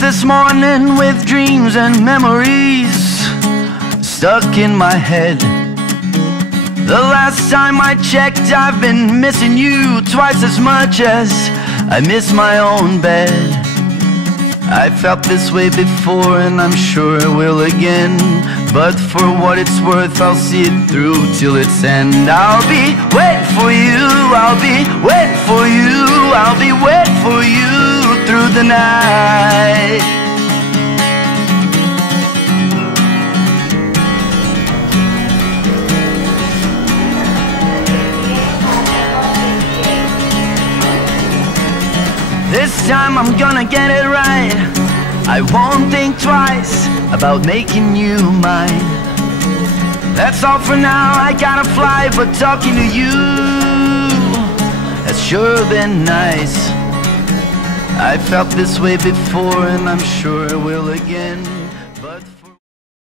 this morning with dreams and memories stuck in my head. The last time I checked, I've been missing you twice as much as I miss my own bed. I felt this way before and I'm sure I will again, but for what it's worth I'll see it through till its end. I'll be waiting for you, I'll be waiting for you, I'll be waiting for you through the night. This time I'm gonna get it right. I won't think twice about making you mine. That's all for now, I gotta fly, but talking to you has sure been nice. I felt this way before and I'm sure I will again.